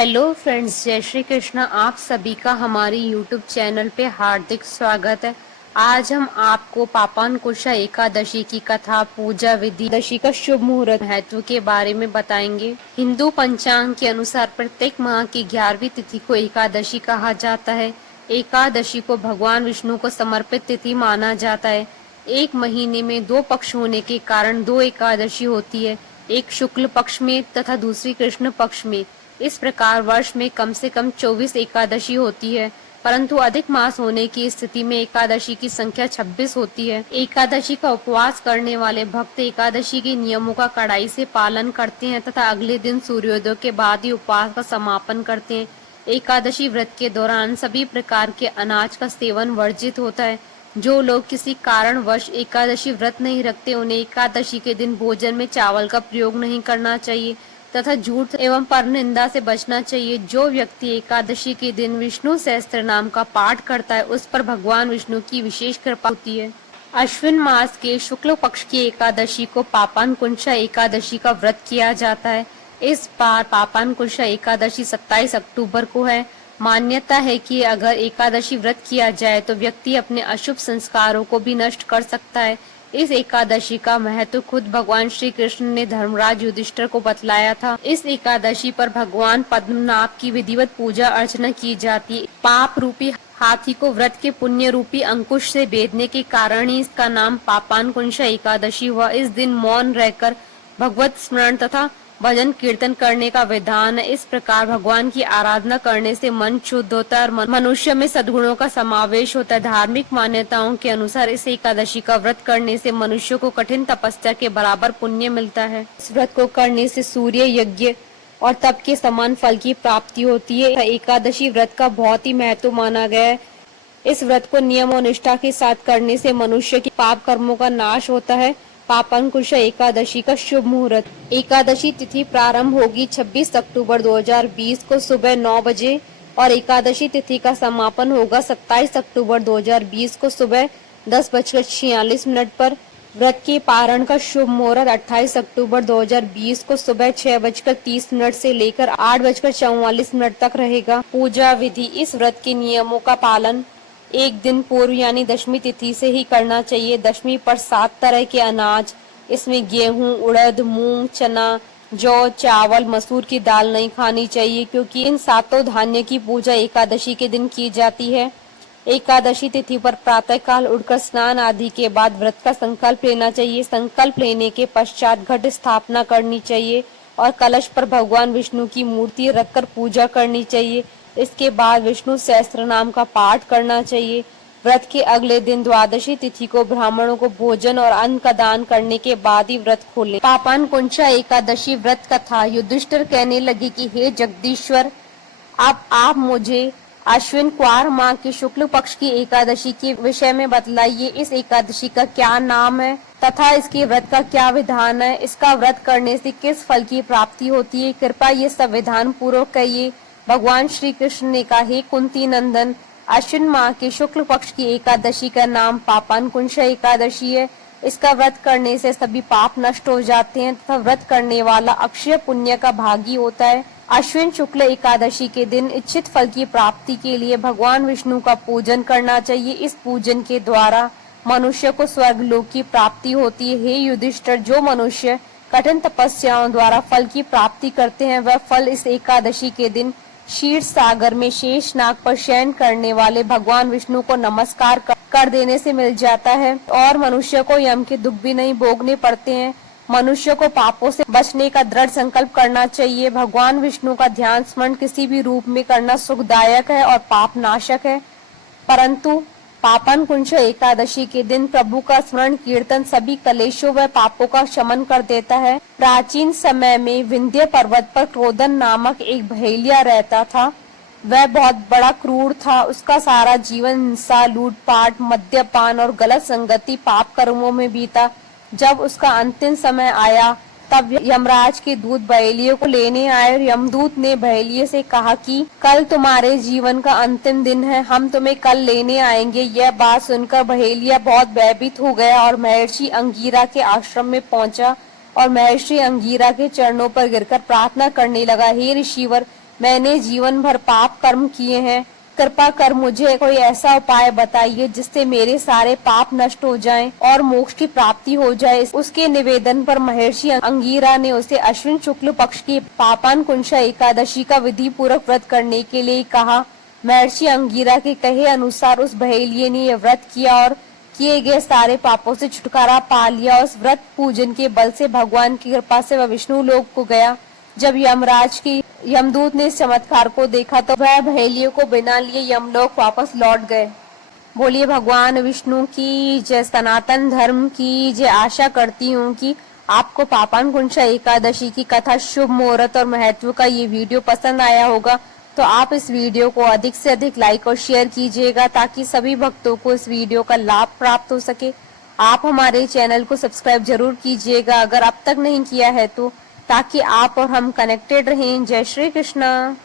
Hello friends, जय श्री कृष्ण। आप सभी का हमारी यूट्यूब चैनल पे हार्दिक स्वागत है। आज हम आपको पापानकुशा एकादशी की कथा, पूजा विधि, एकादशी का शुभ मुहूर्त, महत्व के बारे में बताएंगे। हिंदू पंचांग के अनुसार प्रत्येक माह की 11वीं तिथि को एकादशी कहा जाता है। एकादशी को भगवान विष्णु को समर्पित तिथि माना जाता है। एक महीने में 2 पक्ष होने के कारण 2 एकादशी होती है, एक शुक्ल पक्ष में तथा दूसरी कृष्ण पक्ष में। इस प्रकार वर्ष में कम से कम 24 एकादशी होती है, परंतु अधिक मास होने की स्थिति में एकादशी की संख्या 26 होती है। एकादशी का उपवास करने वाले भक्त एकादशी के नियमों का कड़ाई से पालन करते हैं तथा अगले दिन सूर्योदय के बाद ही उपवास का समापन करते हैं। एकादशी व्रत के दौरान सभी प्रकार के अनाज का सेवन वर्जित होता है। जो लोग किसी कारणवश एकादशी व्रत नहीं रखते, उन्हें एकादशी के दिन भोजन में चावल का प्रयोग नहीं करना चाहिए तथा झूठ एवं परनिंदा से बचना चाहिए। जो व्यक्ति एकादशी के दिन विष्णु सहस्त्र नाम का पाठ करता है, उस पर भगवान विष्णु की विशेष कृपा होती है। अश्विन मास के शुक्ल पक्ष की एकादशी को पापानकुशा एकादशी का व्रत किया जाता है। इस बार पापानकुशा एकादशी 27 अक्टूबर को है। मान्यता है कि अगर एकादशी व्रत किया जाए तो व्यक्ति अपने अशुभ संस्कारों को भी नष्ट कर सकता है। इस एकादशी का महत्व खुद भगवान श्री कृष्ण ने धर्मराज युधिष्ठिर को बतलाया था। इस एकादशी पर भगवान पद्मनाभ की विधिवत पूजा अर्चना की जाती है। पाप रूपी हाथी को व्रत के पुण्य रूपी अंकुश से बेधने के कारण ही इसका नाम पापानकुशा एकादशी हुआ। इस दिन मौन रहकर भगवत स्मरण तथा भजन कीर्तन करने का विधान है। इस प्रकार भगवान की आराधना करने से मन शुद्ध होता है और मनुष्य में सद्गुणों का समावेश होता है। धार्मिक मान्यताओं के अनुसार इस एकादशी का व्रत करने से मनुष्य को कठिन तपस्या के बराबर पुण्य मिलता है। इस व्रत को करने से सूर्य यज्ञ और तप के समान फल की प्राप्ति होती है। एकादशी व्रत का बहुत ही महत्व माना गया है। इस व्रत को नियम और निष्ठा के साथ करने से मनुष्य के पाप कर्मों का नाश होता है। पापानकुशा एकादशी का शुभ मुहूर्त। एकादशी तिथि प्रारंभ होगी 26 अक्टूबर 2020 को सुबह 9 बजे और एकादशी तिथि का समापन होगा 27 अक्टूबर 2020 को सुबह 10:46 पर। व्रत के पारण का शुभ मुहूर्त 28 अक्टूबर 2020 को सुबह 6:30 से लेकर 8:44 तक रहेगा। पूजा विधि। इस व्रत के नियमों का पालन एक दिन पूर्व यानी दशमी तिथि से ही करना चाहिए। दशमी पर 7 तरह के अनाज, इसमें गेहूं, उड़द, मूंग, चना, जौ, चावल, मसूर की दाल नहीं खानी चाहिए, क्योंकि इन सातों धान्य की पूजा एकादशी के दिन की जाती है। एकादशी तिथि पर प्रातः काल उठकर स्नान आदि के बाद व्रत का संकल्प लेना चाहिए। संकल्प लेने के पश्चात घट स्थापना करनी चाहिए और कलश पर भगवान विष्णु की मूर्ति रखकर पूजा करनी चाहिए। इसके बाद विष्णु सहस्त्र नाम का पाठ करना चाहिए। व्रत के अगले दिन द्वादशी तिथि को ब्राह्मणों को भोजन और अन्न का दान करने के बाद ही व्रत खोलें। पापानकुशा एकादशी व्रत कथा। युधिष्ठिर कहने लगे कि हे जगदीश्वर, अब आप मुझे अश्विन क्वार माह के शुक्ल पक्ष की एकादशी के विषय में बतलाइए। इस एकादशी का क्या नाम है तथा इसके व्रत का क्या विधान है? इसका व्रत करने से किस फल की प्राप्ति होती है? कृपया ये सब विधान पूर्वक कहिए। भगवान श्री कृष्ण ने कहा, हे कुंती नंदन, अश्विन माह के शुक्ल पक्ष की एकादशी का नाम पापानकुशा एकादशी है। इसका व्रत करने से सभी पाप नष्ट हो जाते हैं तथा व्रत करने वाला अक्षय पुण्य का भागी होता है। अश्विन शुक्ल एकादशी के दिन इच्छित फल की प्राप्ति के लिए भगवान विष्णु का पूजन करना चाहिए। इस पूजन के द्वारा मनुष्य को स्वर्ग लोक की प्राप्ति होती है। हे युधिष्ठिर, जो मनुष्य कठिन तपस्याओं द्वारा फल की प्राप्ति करते हैं, वह फल इस एकादशी के दिन क्षीर सागर में शेष नाग पर शयन करने वाले भगवान विष्णु को नमस्कार कर देने से मिल जाता है और मनुष्य को यम के दुख भी नहीं भोगने पड़ते हैं। मनुष्य को पापों से बचने का दृढ़ संकल्प करना चाहिए। भगवान विष्णु का ध्यान स्मरण किसी भी रूप में करना सुखदायक है और पाप नाशक है, परंतु पापानकुशा एकादशी के दिन प्रभु का स्मरण कीर्तन सभी कलेशों व पापों का शमन कर देता है। प्राचीन समय में विंध्य पर्वत पर क्रोधन नामक एक बहेलिया रहता था। वह बहुत बड़ा क्रूर था। उसका सारा जीवन हिंसा, लूटपाट, मद्यपान और गलत संगति पाप कर्मों में बीता। जब उसका अंतिम समय आया, तब यमराज के दूत बहेलिये को लेने आए और यमदूत ने बहेलिये से कहा कि कल तुम्हारे जीवन का अंतिम दिन है, हम तुम्हें कल लेने आएंगे। यह बात सुनकर बहेलिया बहुत भयभीत हो गया और महर्षि अंगीरा के आश्रम में पहुंचा और महर्षि अंगीरा के चरणों पर गिरकर प्रार्थना करने लगा, हे ऋषिवर, मैंने जीवन भर पाप कर्म किए हैं, कृपा कर मुझे कोई ऐसा उपाय बताइए जिससे मेरे सारे पाप नष्ट हो जाएं और मोक्ष की प्राप्ति हो जाए। उसके निवेदन पर महर्षि अंगीरा ने उसे अश्विन शुक्ल पक्ष की पापान कुंशा एकादशी का विधि पूर्वक व्रत करने के लिए कहा। महर्षि अंगीरा के कहे अनुसार उस बहेलिये ने यह व्रत किया और किए गए सारे पापों से छुटकारा पा लिया। उस व्रत पूजन के बल से भगवान की कृपा से वह विष्णु लोक को गया। जब यमराज की यमदूत ने इस चमत्कार को देखा तो वह बहेलियों को बिना लिए यमलोक वापस लौट गए। बोलिए भगवान विष्णु की जय, सनातन धर्म की जय। आशा करती हूँ कि आपको पापान कुंशा एकादशी की कथा, शुभ मुहूर्त और महत्व का ये वीडियो पसंद आया होगा। तो आप इस वीडियो को अधिक से अधिक लाइक और शेयर कीजिएगा ताकि सभी भक्तों को इस वीडियो का लाभ प्राप्त हो सके। आप हमारे चैनल को सब्सक्राइब जरूर कीजिएगा अगर अब तक नहीं किया है तो, ताकि आप और हम कनेक्टेड रहें। जय श्री कृष्णा।